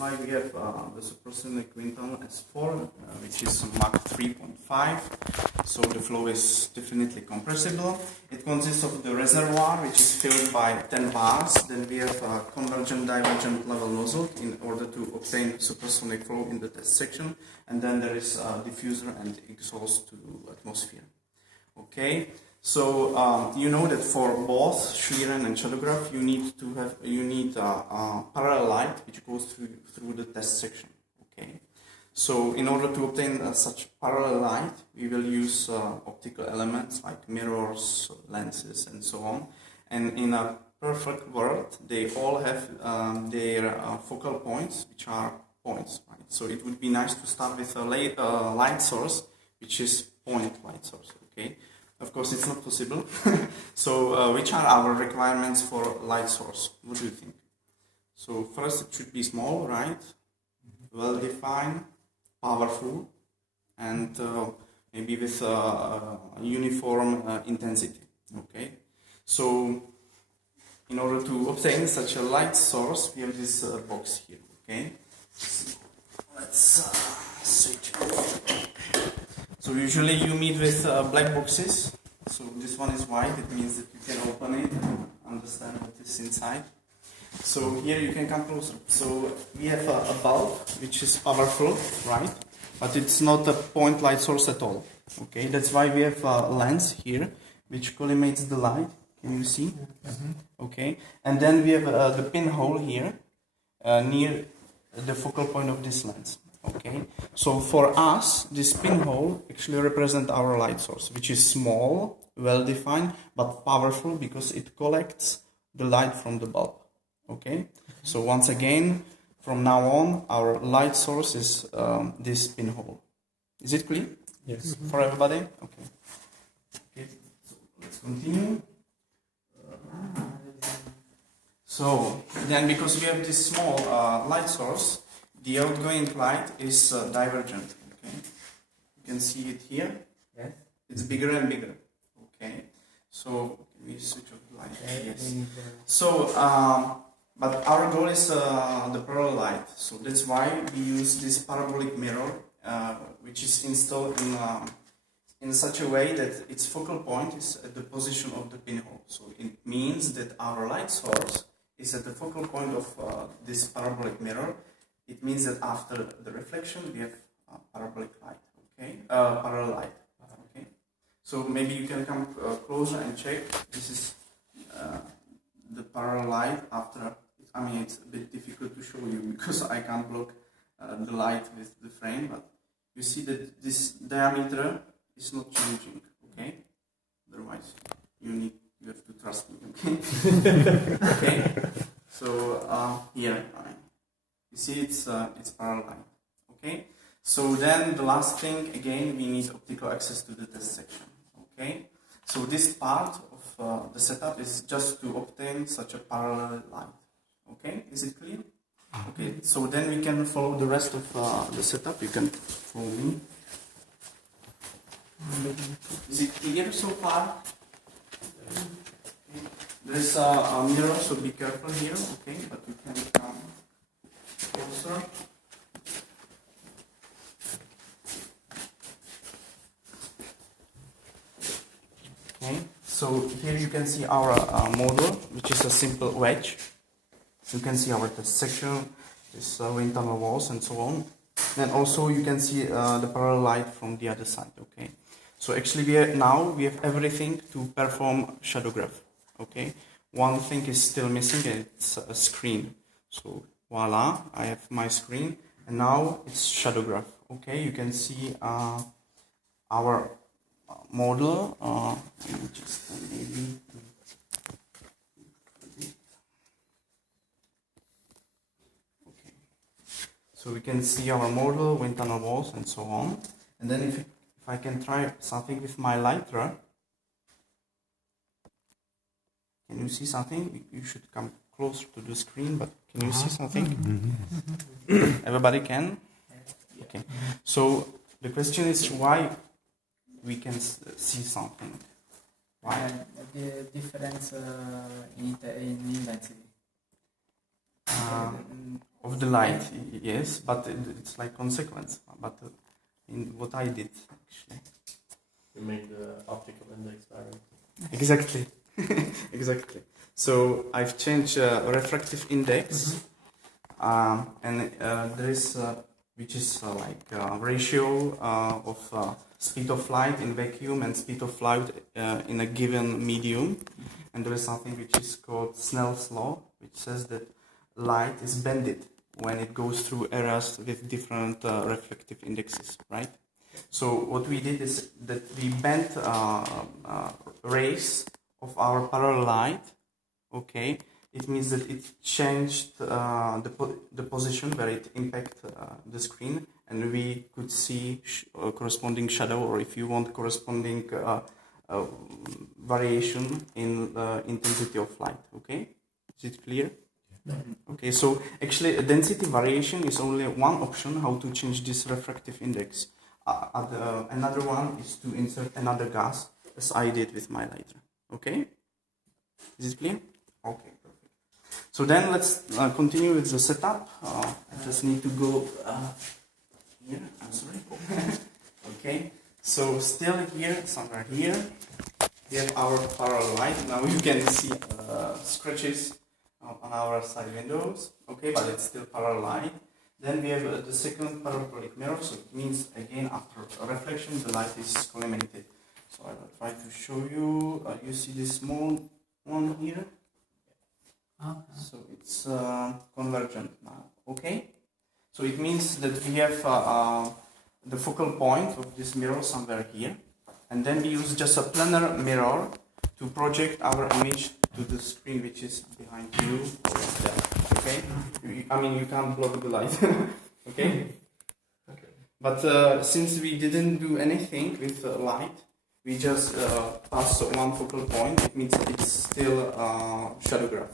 We have the supersonic wind tunnel S4, which is Mach 3.5, so the flow is definitely compressible. It consists of the reservoir, which is filled by 10 bars. Then we have a convergent divergent level nozzle in order to obtain supersonic flow in the test section, and then there is a diffuser and exhaust to atmosphere. Okay. So you know that for both Schlieren and Shadowgraph, you need a parallel light which goes through the test section. Okay. So in order to obtain such parallel light, we will use optical elements like mirrors, lenses, and so on. And in a perfect world, they all have their focal points, which are points. Right. So it would be nice to start with a light source, which is point light source. Okay. Of course, it's not possible. So, which are our requirements for light source? What do you think? So, first, it should be small, right? Well-defined, powerful, and maybe with uniform intensity. Okay. So, in order to obtain such a light source, we have this box here. Okay. Let's switch. So usually you meet with black boxes. So this one is white. It means that you can open it and understand what is inside. So here you can come closer. So we have a bulb which is powerful, right? But it's not a point light source at all. Okay, that's why we have a lens here which collimates the light. Can you see? Mm-hmm. Okay, and then we have the pinhole here near the focal point of this lens. Okay, so for us, this pinhole actually represents our light source, which is small, well-defined, but powerful because it collects the light from the bulb. Okay, so once again, from now on, our light source is this pinhole. Is it clear? Yes. For everybody? Okay. Okay, so let's continue. So then, because we have this small light source, the outgoing light is divergent. Okay, you can see it here. Yes. It's bigger and bigger. Okay, so we switch off the light. Okay. Yes. So, but our goal is the parallel light. So that's why we use this parabolic mirror, which is installed in such a way that its focal point is at the position of the pinhole. So it means that our light source is at the focal point of this parabolic mirror. It means that after the reflection, we have parabolic light, okay? Parallel light, okay? So maybe you can come closer and check. This is the parallel light after, I mean, it's a bit difficult to show you because I can't block the light with the frame, but you see that this diameter is not changing, okay? Otherwise, you have to trust me, okay? Okay? So, here, you see, it's parallel line. Okay. So then the last thing, again, we need optical access to the test section. Okay. So this part of the setup is just to obtain such a parallel line. Okay. Is it clear? Okay. So then we can follow the rest of the setup. You can follow me. Is it clear so far? Okay. There's a mirror, so be careful here. Okay. But you can come closer. Okay, so here you can see our model, which is a simple wedge. You can see our test section, this wind tunnel walls, and so on. Then also you can see the parallel light from the other side. Okay, so actually we have everything to perform Shadowgraph. Okay, one thing is still missing, and it's a screen. So voila, I have my screen, and now it's Shadowgraph. Okay, you can see our model. Just maybe. Okay, so we can see our model, wind tunnel walls, and so on. And then if I can try something with my lighter, can you see something? You should come closer to the screen, but can you see something? Mm-hmm. Everybody can? Okay. So the question is why we can see something. Why? The difference in intensity. of the light, yes, but it's like consequence. But in what I did actually. You made the optical index variant. Exactly, exactly. So I've changed refractive index, and there is which is like ratio of speed of light in vacuum and speed of light in a given medium, and there is something which is called Snell's law, which says that light is bended when it goes through areas with different reflective indexes, right? So what we did is that we bent rays of our parallel light. Okay, it means that it changed the position where it impacted the screen, and we could see corresponding shadow, or if you want, corresponding variation in the intensity of light. Okay, is it clear? Okay, so actually density variation is only one option how to change this refractive index. Another one is to insert another gas, as I did with my lighter. Okay, is it clear? Okay, perfect. So then let's continue with the setup. I just need to go here. I'm sorry. Okay, so still here, somewhere here, we have our parallel light. Now you can see scratches on our side windows. Okay, but it's still parallel light. Then we have the second parabolic mirror, so it means again after a reflection the light is collimated. So I will try to show you. You see this small one here? So it's convergent now. Okay? So it means that we have the focal point of this mirror somewhere here, and then we use just a planar mirror to project our image to the screen which is behind you or there. Okay? I mean, you can't block the light. Okay? Okay. But since we didn't do anything with light, we just pass one focal point. It means it's still Shadowgraph.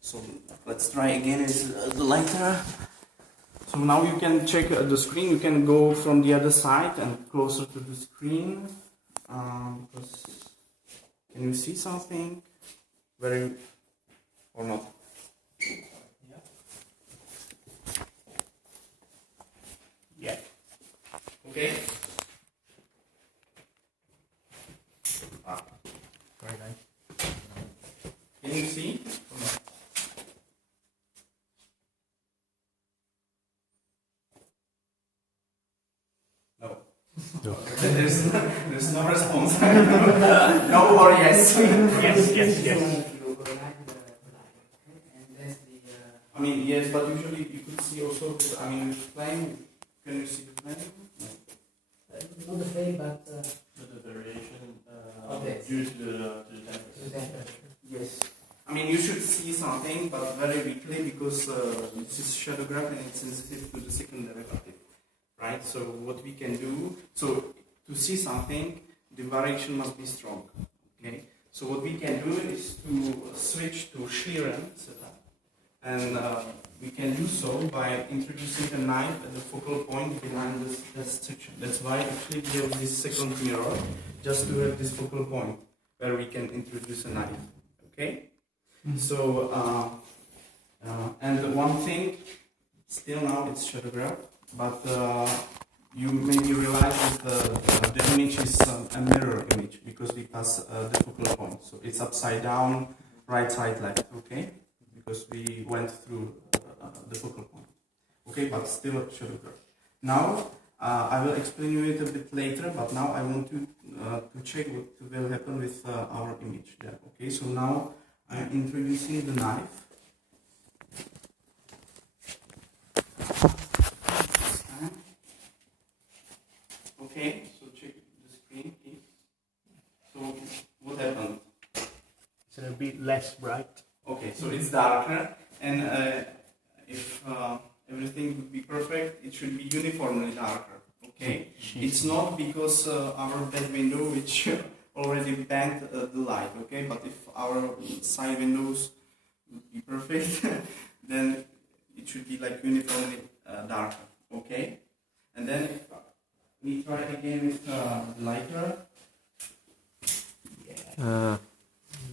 So let's try again with the lighter. So now you can check the screen. You can go from the other side and closer to the screen. Because can you see something? Very or not? Yeah. Okay. Very nice. Can you see? No. No. There's no response. No or yes. Yes. I mean, yes, but usually you could see also, I mean, with flame, can you see the flame? Not the flame, but the variation okay. Due to the temperature. Yes. I mean, you should see something, but very weakly, because this is Shadowgraph and it's sensitive to the second derivative, right? So what we can do, so to see something, the variation must be strong, okay? So what we can do is to switch to Schlieren setup. And we can do so by introducing the knife at the focal point behind this section. That's why actually we have this second mirror, just to have this focal point where we can introduce a knife. Okay? Mm-hmm. So, and one thing, still now it's Shadowgraph, but you maybe realize that the image is a mirror image because we pass the focal point. So it's upside down, right side left, okay? Because we went through the focal point. Okay, but still Shadowgraph. Now, I will explain you it a bit later, but now I want to check what will happen with our image there. Okay, so now I'm introducing the knife. Okay, so check the screen, please. So, what happened? It's a bit less bright. Okay, so it's darker, and if everything would be perfect, it should be uniformly darker. Okay, it's not because our bed window which already bent the light. Okay, but if our side windows would be perfect, then it should be like uniformly darker. Okay, and then if we try again with the lighter.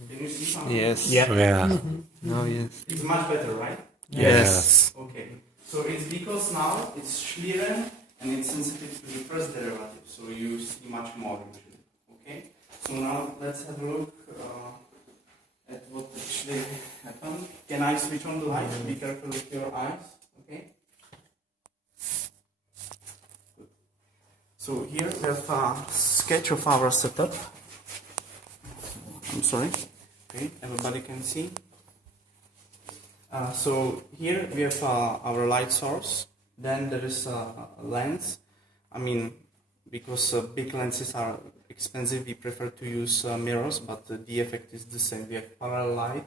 Can you see something? Yes. Yeah. Yeah. Mm-hmm. No, yes. It's much better, right? Yes. Okay. So it's because now it's Schlieren and it's sensitive to the first derivative, so you see much more usually. Okay? So now let's have a look at what actually happened. Can I switch on the light? Be careful with your eyes. Okay? Good. So here we have a sketch of our setup. I'm sorry. Okay, everybody can see. So here we have our light source. Then there is a lens. I mean, because big lenses are expensive, we prefer to use mirrors, but the effect is the same. We have parallel light,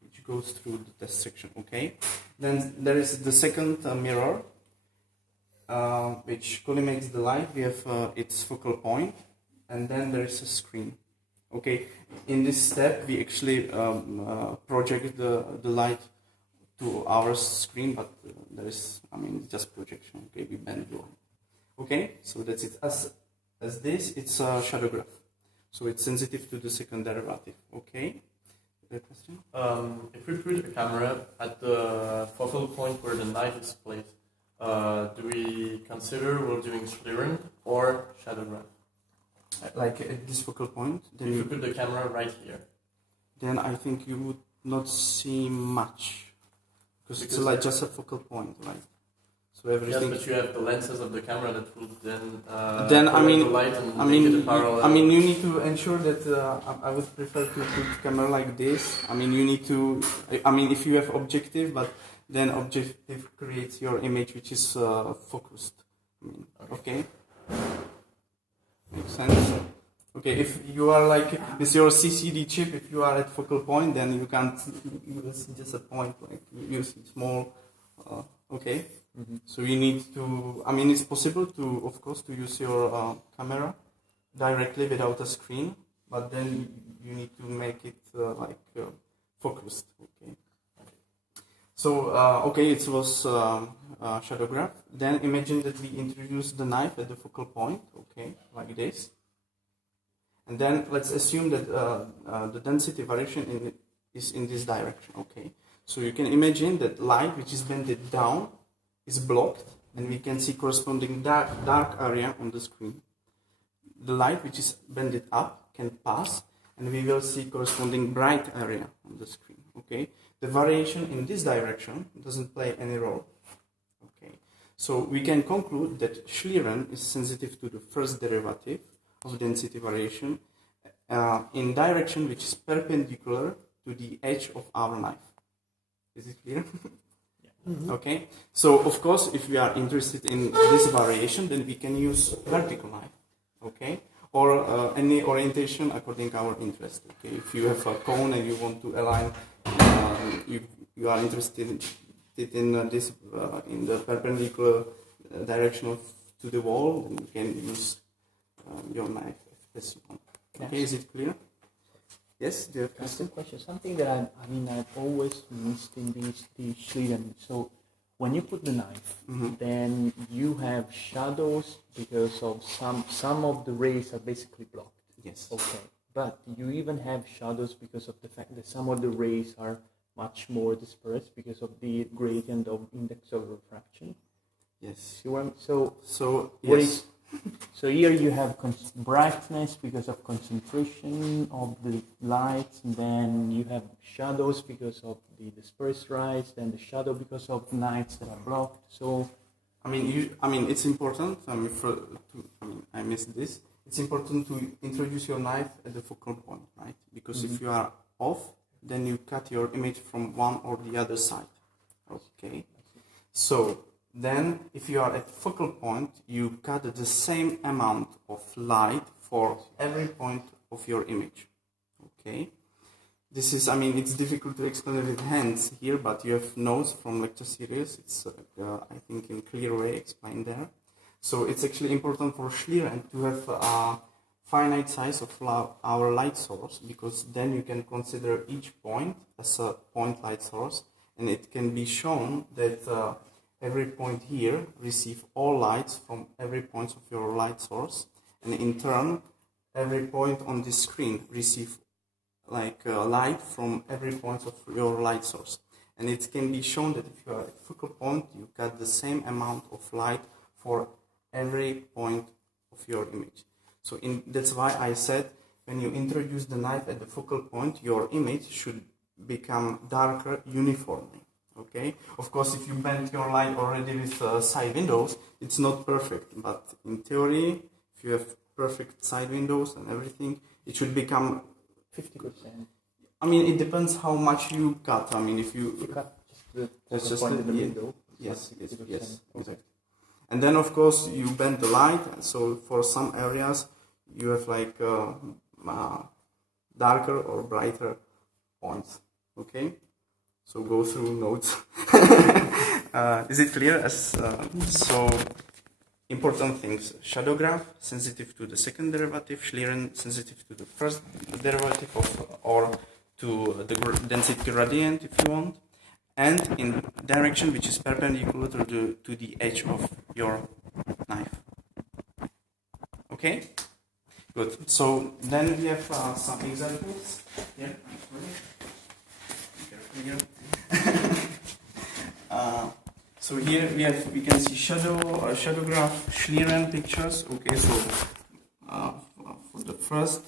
which goes through the test section. Okay. Then there is the second mirror, which collimates the light. We have its focal point, and then there is a screen. Okay. In this step, we actually project the light to our screen, but there is, I mean, it's just projection. Okay, we bend the light. Okay, so that's it. As this, it's a Shadowgraph, so it's sensitive to the second derivative. Okay. The question? If we put a camera at the focal point where the knife is placed, do we consider we're doing Schlieren or Shadowgraph? Like at this focal point, then If we put the camera right here. then I think you would not see much. Because it's like just a focal point, right? So everything. Yes, but you have the lenses of the camera that will then. Then I mean, the light and make it a parallel. I mean, you need to ensure that I would prefer to put camera like this. I mean, you need to. I mean, if you have objective, but then objective creates your image, which is focused. I mean, okay. Makes sense. Okay, if you are like with your CCD chip, if you are at focal point, then you can't. You will see just a point, like you see small. Okay. Mm-hmm. So you need to. I mean, it's possible to, of course, to use your camera directly without a screen, but then you need to make it focused. Okay. So okay, it was Shadowgraph. Then imagine that we introduce the knife at the focal point. Okay, like this. And then let's assume that the density variation is in this direction. Okay, so you can imagine that light which is bended down is blocked, and we can see corresponding dark area on the screen. The light which is bended up can pass, and we will see corresponding bright area on the screen. Okay, the variation in this direction doesn't play any role. Okay, so we can conclude that Schlieren is sensitive to the first derivative of density variation in direction which is perpendicular to the edge of our knife. Is it clear? Yeah. Mm-hmm. Okay. So of course, if we are interested in this variation, then we can use vertical knife. Okay. Or any orientation according to our interest. Okay. If you have a cone and you want to align, you are interested in this in the perpendicular direction to the wall, then you can use your knife as you want. Okay, is it clear? Yes, do you have a question? Question. Something that I've always missed in the Schlieren. So when you put the knife, then you have shadows because of some of the rays are basically blocked. Yes. Okay. But you even have shadows because of the fact that some of the rays are much more dispersed because of the gradient of index of refraction. Yes. So yes. Is, so here you have brightness because of concentration of the lights, and then you have shadows because of the dispersed rays, then the shadow because of nights that are blocked. So, I mean, it's important. I missed this. It's important to introduce your knife at the focal point, right? Because if you are off, then you cut your image from one or the other side. Okay. So then, if you are at focal point, you cut the same amount of light for every point of your image. Okay. This is, it's difficult to explain it with hands here, but you have notes from lecture series. It's, I think, in clear way explained there. So it's actually important for Schlieren to have a finite size of our light source, because then you can consider each point as a point light source, and it can be shown that every point here receive all lights from every point of your light source, and in turn, every point on this screen receive light from every point of your light source. And it can be shown that if you are at focal point, you got the same amount of light for every point of your image. So that's why I said when you introduce the knife at the focal point, your image should become darker uniformly. Okay. Of course, if you bend your light already with side windows, it's not perfect. But in theory, if you have perfect side windows and everything, it should become 50%. I mean, it depends how much you cut. I mean, if You cut just the just point in the yeah, window. yes, yes, 50%. yes, exactly. And then, of course, you bend the light. So for some areas, you have like darker or brighter points. Okay. So go through notes. Is it clear? So important things: Shadowgraph, sensitive to the second derivative; Schlieren, sensitive to the first derivative or to the density gradient, if you want, and in direction which is perpendicular to the edge of your knife. Okay, good. So then we have some examples. Yeah, here. So here we can see Shadowgraph, Schlieren pictures. Okay, so for the first,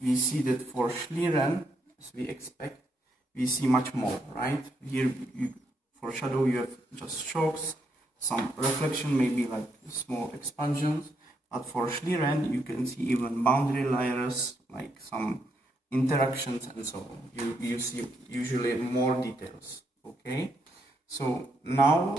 we see that for Schlieren, as we expect, we see much more, right? Here, for shadow, you have just shocks, some reflection, maybe like small expansions. But for Schlieren, you can see even boundary layers, like some interactions and so on. You see usually more details. Okay. So now,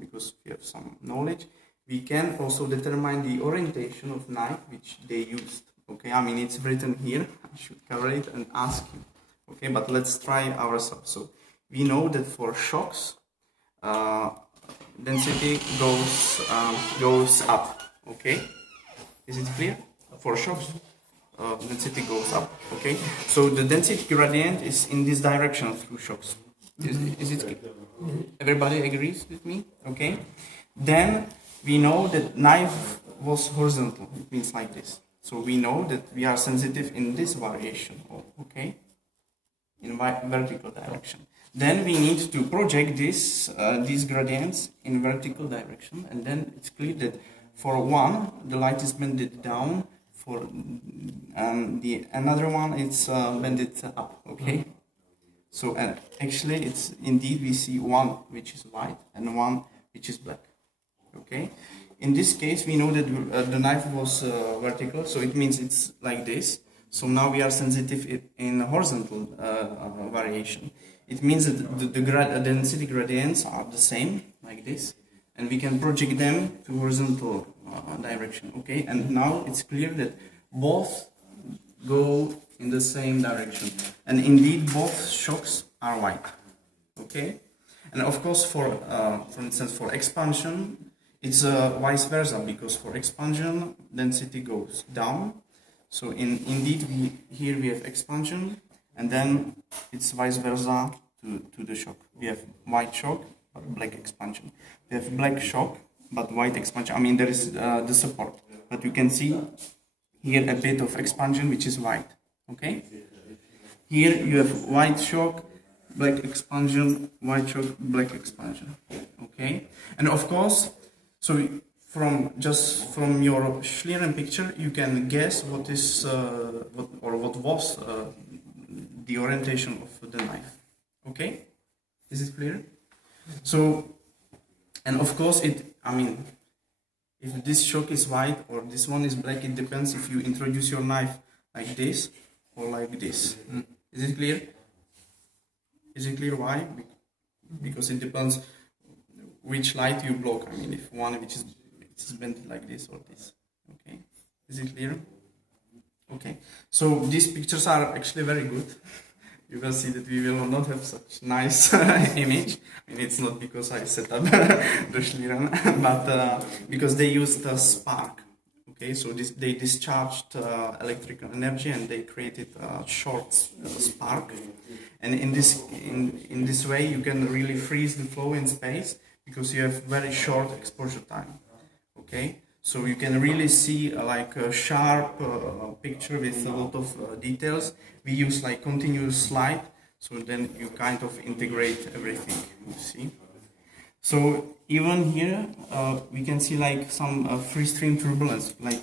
because we have some knowledge, we can also determine the orientation of knife which they used. Okay, I mean it's written here. I should cover it and ask you. Okay, but let's try ourselves. So we know that for shocks, density goes up. Okay, is it clear? For shocks, density goes up. Okay, so the density gradient is in this direction through shocks. Is it clear? Everybody agrees with me? Okay. Then we know that knife was horizontal. It means like this. So we know that we are sensitive in this variation. Okay. In vertical direction. Then we need to project these gradients in vertical direction, and then it's clear that for one the light is bended down. For the another one it's bended up. Okay. So actually, it's indeed we see one which is white and one which is black. Okay. In this case, we know that the knife was vertical, so it means it's like this. So now we are sensitive in horizontal variation. It means that the density gradients are the same, like this, and we can project them to horizontal direction. Okay. And now it's clear that both go in the same direction, and indeed both shocks are white. Okay, and of course for instance for expansion it's vice versa, because for expansion density goes down. So indeed here we have expansion, and then it's vice versa to the shock. We have white shock but black expansion. We have black shock but white expansion. I mean there is the support, but you can see here a bit of expansion which is white. Okay, here you have white shock, black expansion, white shock, black expansion. Okay, and of course, so from your Schlieren picture, you can guess what is what was the orientation of the knife. Okay, is it clear? So, and of course if this shock is white or this one is black, it depends if you introduce your knife like this or like this. Is it clear? Is it clear why? Because it depends which light you block. I mean, if one which is bent like this or this. Okay, is it clear? Okay, so these pictures are actually very good. You will see that we will not have such nice image. I mean, it's not because I set up the Schlieren, but because they used a spark. Okay, so they discharged electrical energy and they created a short spark. And in this way, you can really freeze the flow in space because you have very short exposure time. Okay, so you can really see like a sharp picture with a lot of details. We use like continuous light, So then you kind of integrate everything, you see. So even here, we can see like some free stream turbulence, like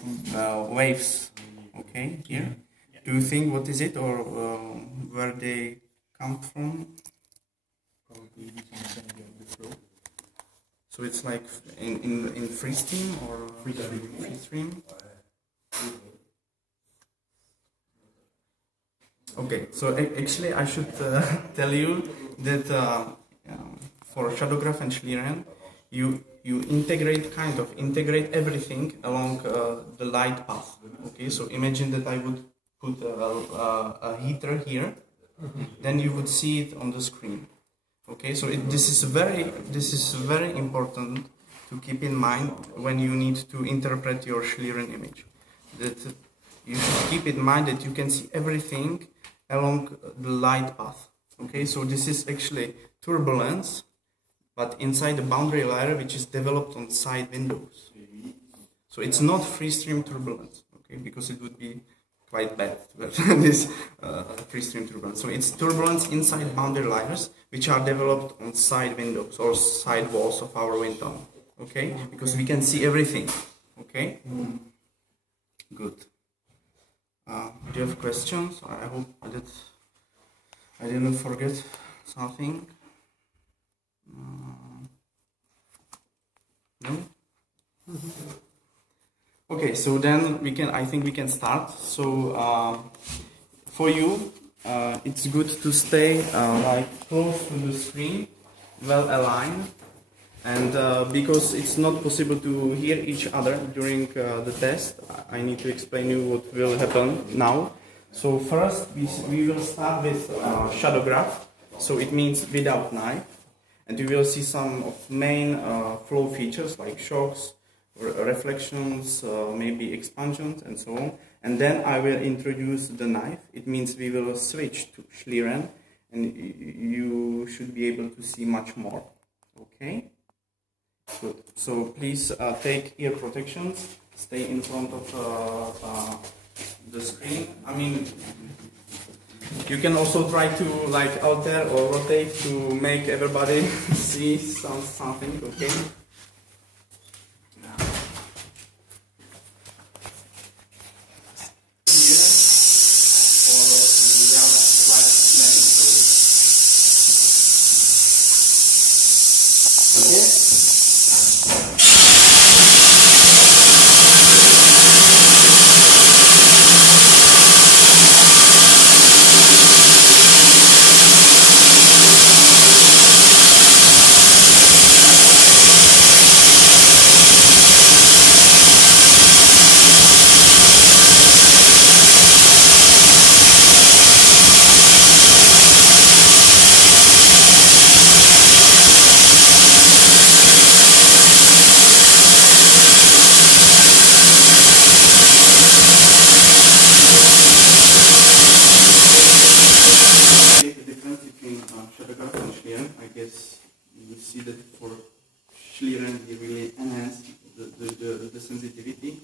waves, okay, here. Do you think what is it, or where they come from? Probably using the energy of the flow. So it's like in free stream or free stream? Okay, so actually I should tell you that for Shadowgraph and Schlieren, you integrate everything along the light path. Okay, so imagine that I would put a heater here, then you would see it on the screen. Okay, so this is very important to keep in mind when you need to interpret your Schlieren image. That you should keep in mind that you can see everything along the light path. Okay, so this is actually turbulence, but inside the boundary layer, which is developed on side windows. So it's not free stream turbulence, okay, because it would be quite bad this free stream turbulence. So it's turbulence inside boundary layers, which are developed on side windows or side walls of our wind tunnel. Okay, because we can see everything. Okay, good. Do you have questions? I hope that I didn't forget something. No? Okay, so then I think we can start. So for you, it's good to stay like close to the screen, well aligned, and because it's not possible to hear each other during the test, I need to explain you what will happen now. So first, we will start with Shadowgraph. So it means without knife, and you will see some of main flow features like shocks, reflections, maybe expansions, and so on. And then I will introduce the knife. It means we will switch to Schlieren, and you should be able to see much more. Okay? Good. So please take ear protections. Stay in front of the screen. I mean, you can also try to like out there or rotate to make everybody see something. Okay? The sensitivity.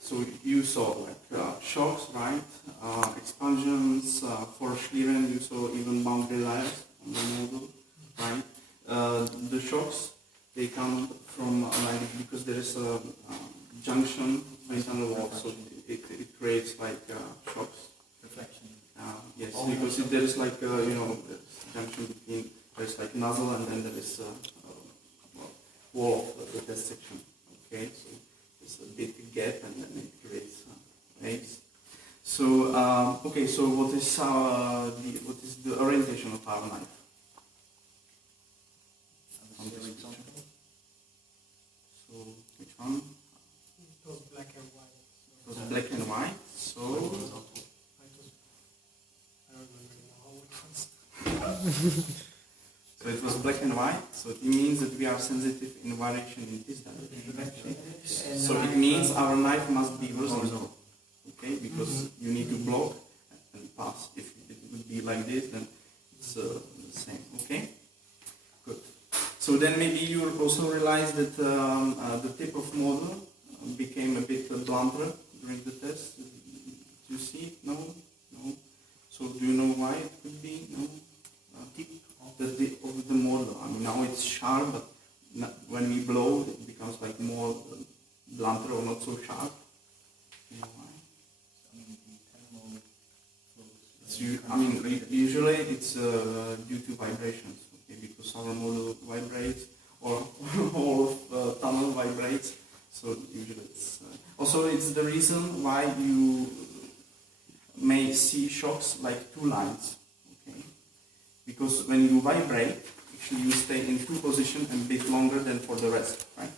So you saw like shocks, right? Expansions. For Schlieren, you saw even boundary layers on the model, right? The shocks, they come from like because there is a junction internal wall, so it creates like shocks. Reflection. Yes, because there is like junction between there's like nozzle and then there is wall of the test section. Okay, so there's a big gap and then it creates waves. So okay, so what is the orientation of our knife? So which one? It was black and white. It was black and white. So I don't remember now how it was. So it was black and white, so it means that we are sensitive in variation in this direction. So it means our knife must be horizontal, okay? Because you need to block and pass. If it would be like this, then it's the same, okay? Good. So then maybe you also realize that the tip of model became a bit blunter during the test. Do you see? No? So do you know why it could be tip of the model? I mean, now it's sharp, but when we blow, it becomes like more blunter or not so sharp. Do you know why? Usually it's due to vibrations, okay, because our model vibrates or whole tunnel vibrates. So usually it's also it's the reason why you may see shocks like two lines, okay? Because when you vibrate, actually you stay in two positions a bit longer than for the rest, right?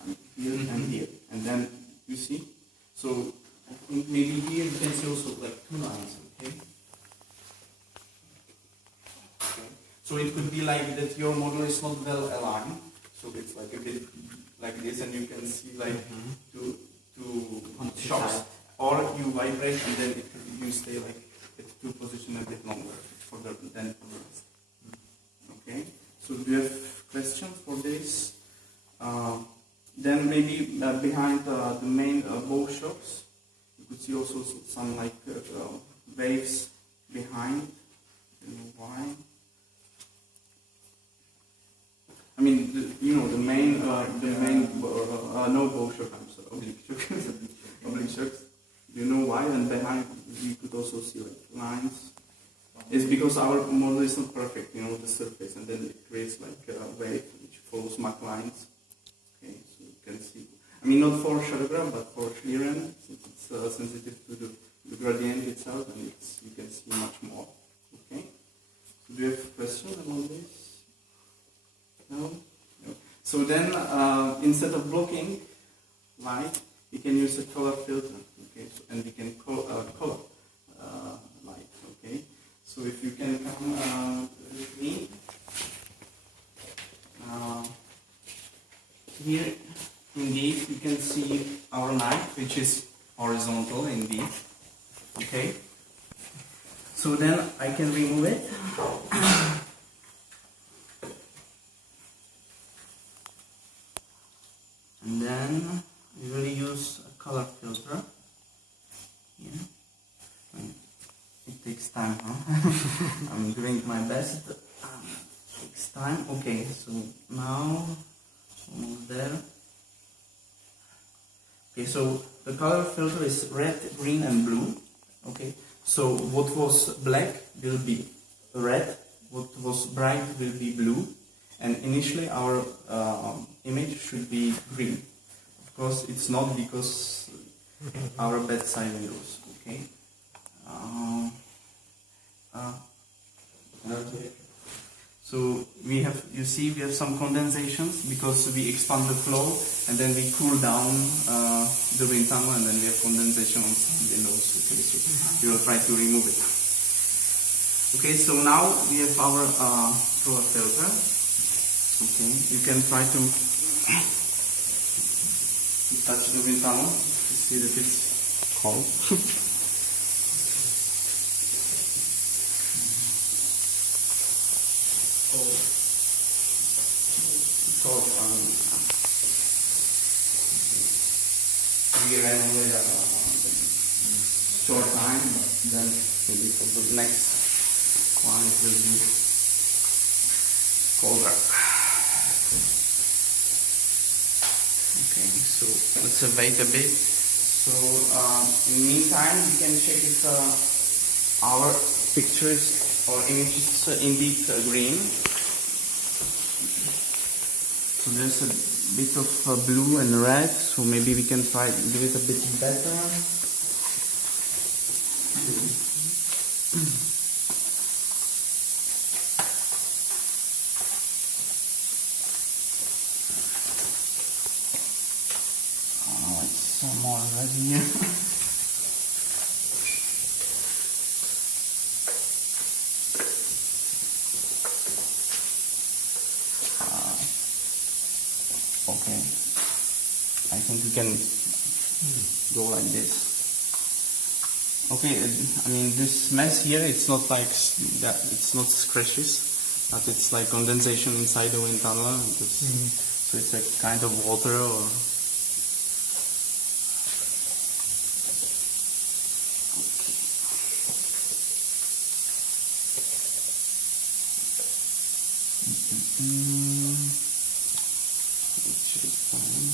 I mean, here and here, and then you see. So I think maybe here you can see also like two lines, okay? So it could be like that your model is not well aligned, so it's like a bit like this, and you can see like two shocks, or you vibrate and then it could be you stay like at two positions a bit longer than for the rest. Okay. So do you have questions for this? Then maybe behind the main bow shocks, you could see also some like waves behind. I don't know why. I mean, the main no bow shock. I'm sorry, oblique shock. Oblique shocks. Do you know why? And behind you could also see like lines. It's because our model is not perfect, the surface, and then it creates like a wave which follows Mach lines. Okay, so you can see. I mean, not for Shadowgraph, but for Schlieren, since it's sensitive to the gradient itself, and you can see much more. Okay. So do you have questions about this? No? No. So then, instead of blocking light, you can use a color filter. Okay, so, and we can color light. Okay. So if you can come with me, here indeed you can see our knife, which is horizontal indeed. Okay. So then I can remove it. And then we will use a color filter. Here. It takes time, huh? I'm doing my best. It takes time. Okay, so now almost there. Okay, so the color filter is red, green, and blue. Okay, so what was black will be red, what was bright will be blue, and initially our image should be green. Of course, it's not because our bedside windows. Okay. So we have some condensations because we expand the flow and then we cool down the wind tunnel, and then we have condensation on some windows. Okay, so we will try to remove it. Okay, so now we have our color filter. Okay, you can try to touch the wind tunnel to see that it's cold. We ran only a short time, but then maybe for the next one it will be colder. Okay, so let's wait a bit. So in the meantime, we can check if our pictures or images indeed green. So there's a bit of blue and red, so maybe we can try to do it a bit better. Oh, it's some more red here. Okay, I think we can go like this. Okay, I mean this mess here, it's not like that, it's not scratches, but it's like condensation inside the wind tunnel. So it's a kind of water or. Okay. It should be fine.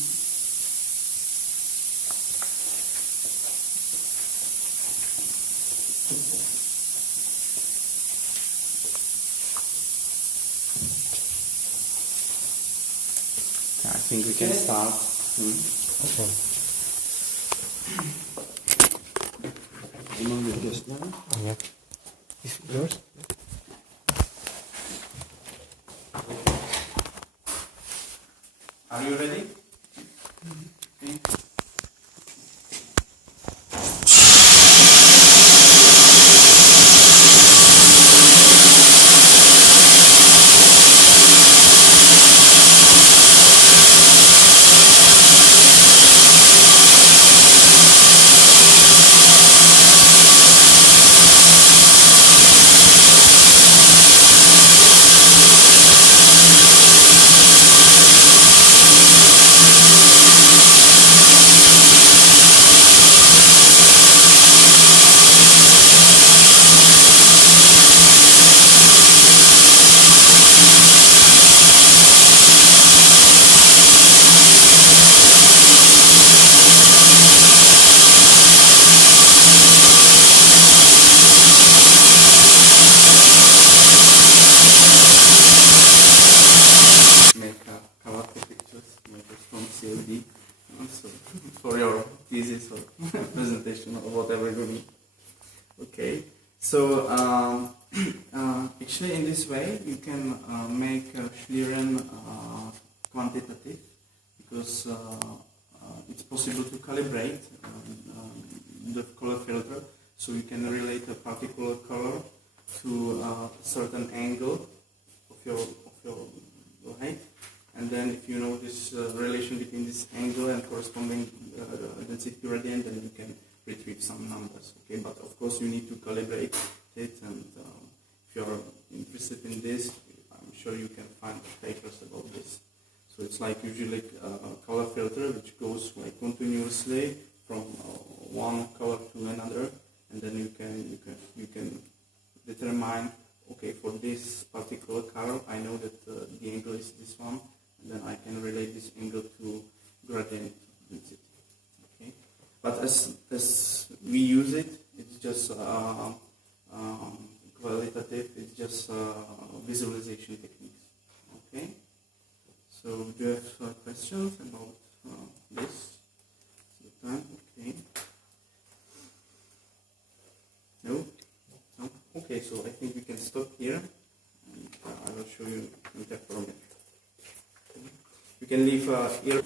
Okay, I think we can start. Okay. You know the guest now? Yeah. Is it yours? Are you ready? Okay. Make colorful pictures, make it from CAD, so for your thesis or presentation or whatever you need. Okay, so actually in this way you can make Schlieren quantitative because it's possible to calibrate the color filter, so you can relate a particular color to a certain angle of your light, and then if you know this relation between this angle and corresponding density gradient, then you can retrieve some numbers. Okay, but of course you need to calibrate it, and if you're interested in this, I'm sure you can find papers about this. So it's like usually a color filter which goes like continuously from one color to another, and then you can determine, okay, for this particular color I know that the angle is this one, and then I can relate this angle to gradient density. Okay, but as we use it, it's just qualitative. It's just visualization techniques. Okay. So do you have questions about this? Time? Okay. No? No? Okay, so I think we can stop here, and I will show you interferometry. Okay. You can leave here.